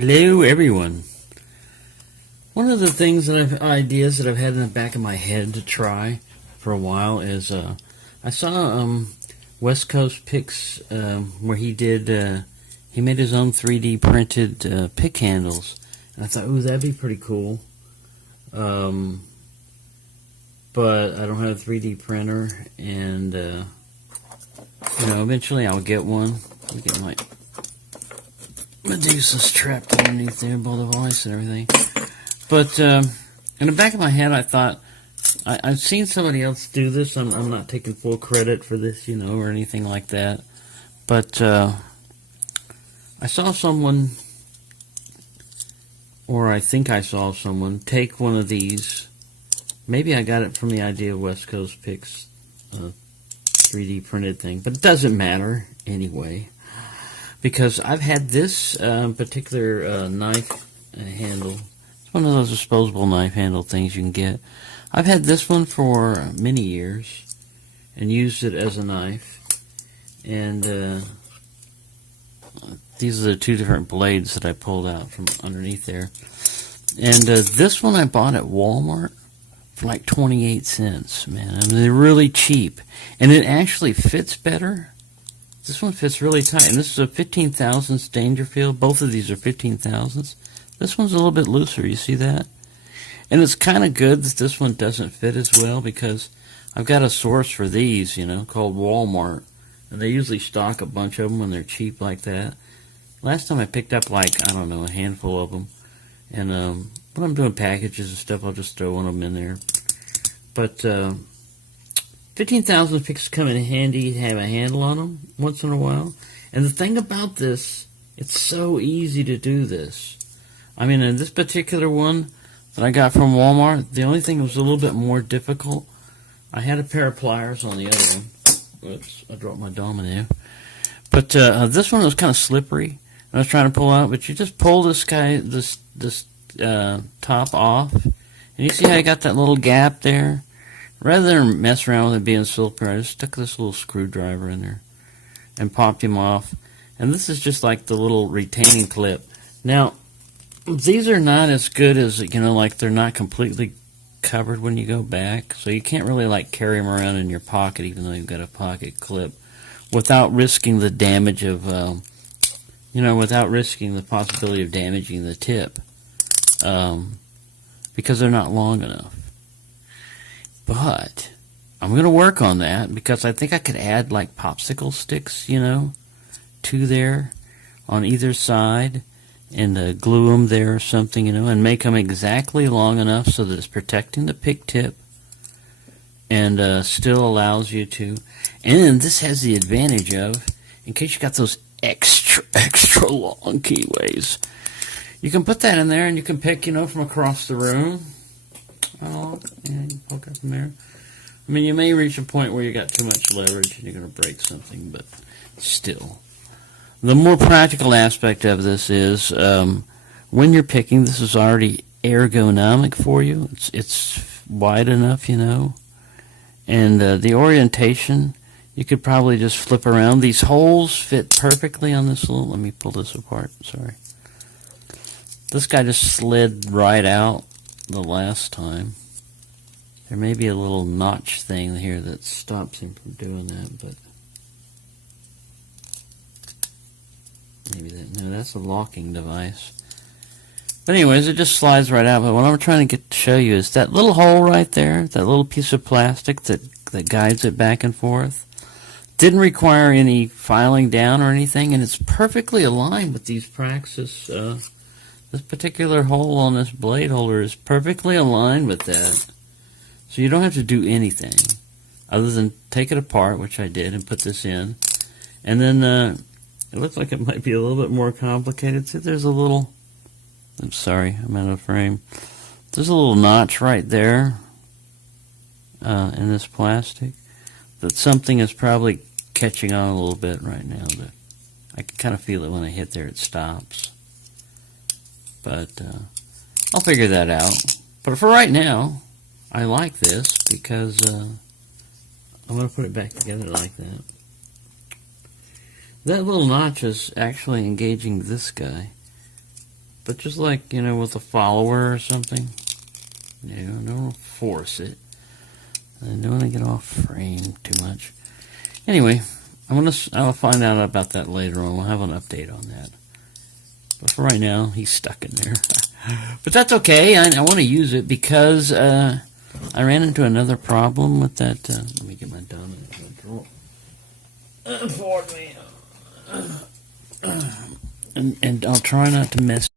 Hello, everyone. One of the ideas that I've had in the back of my head to try for a while is I saw West Coast Picks where he made his own 3D printed pick handles, and I thought, ooh, that'd be pretty cool. But I don't have a 3D printer, and eventually I'll get one. I'll get my Medusa's trapped underneath there, bowl of ice and everything. But in the back of my head, I thought, I've seen somebody else do this. I'm not taking full credit for this, or anything like that. But I saw someone, or I think I saw someone, take one of these. Maybe I got it from the Idea West Coast Picks 3D printed thing, but it doesn't matter anyway. Because I've had this particular knife handle. It's one of those disposable knife handle things you can get. I've had this one for many years and used it as a knife. And these are the two different blades that I pulled out from underneath there. And this one I bought at Walmart for like 28 cents, man. I mean, they're really cheap. And it actually fits better. This one fits really tight, and this is a 15 thousandths Dangerfield. Both of these are 15 thousandths. This one's a little bit looser, you see that? And it's kind of good that this one doesn't fit as well, because I've got a source for these, called Walmart. And they usually stock a bunch of them when they're cheap like that. Last time I picked up a handful of them. And when I'm doing packages and stuff, I'll just throw one of them in there. But 15,000 picks come in handy to have a handle on them once in a while. And the thing about this, it's so easy to do this. I mean, in this particular one that I got from Walmart, the only thing that was a little bit more difficult, I had a pair of pliers on the other one. Oops, I dropped my domino. But this one was kind of slippery. I was trying to pull out, but you just pull this top off. And you see how you got that little gap there? Rather than mess around with it being slippery, I just stuck this little screwdriver in there and popped him off. And this is just like the little retaining clip. Now, these are not as good as, like they're not completely covered when you go back. So you can't really carry them around in your pocket, even though you've got a pocket clip, without risking the damage of, without risking the possibility of damaging the tip. Because they're not long enough. But I'm going to work on that, because I think I could add popsicle sticks, to there on either side, and glue them there or something, and make them exactly long enough so that it's protecting the pick tip and still allows you to. And this has the advantage of, in case you got those extra long keyways, you can put that in there and you can pick, from across the room. Oh, yeah, you can poke up from there. I mean, you may reach a point where you got too much leverage and you're going to break something, but still. The more practical aspect of this is when you're picking, this is already ergonomic for you. It's wide enough, and the orientation, you could probably just flip around. These holes fit perfectly on this little, let me pull this apart, sorry. This guy just slid right out the last time. There may be a little notch thing here that stops him from doing that, but maybe that's a locking device. But anyways, it just slides right out. But what I'm trying to show you is that little hole right there, that little piece of plastic that guides it back and forth. Didn't require any filing down or anything, and it's perfectly aligned with these Praxis. This particular hole on this blade holder is perfectly aligned with that. So you don't have to do anything other than take it apart, which I did, and put this in. And then it looks like it might be a little bit more complicated. See, there's a little, I'm sorry, I'm out of frame. There's a little notch right there in this plastic that something is probably catching on a little bit right now. But I can kind of feel it when I hit there, it stops. But I'll figure that out. But for right now, I like this because I'm going to put it back together like that. That little notch is actually engaging this guy. But just like, with a follower or something, don't force it. I don't want to get off frame too much. Anyway, I'll find out about that later on. We'll have an update on that. But for right now, he's stuck in there. But that's okay. I want to use it because I ran into another problem with that. Let me get my dominant control. Pardon me. And I'll try not to mess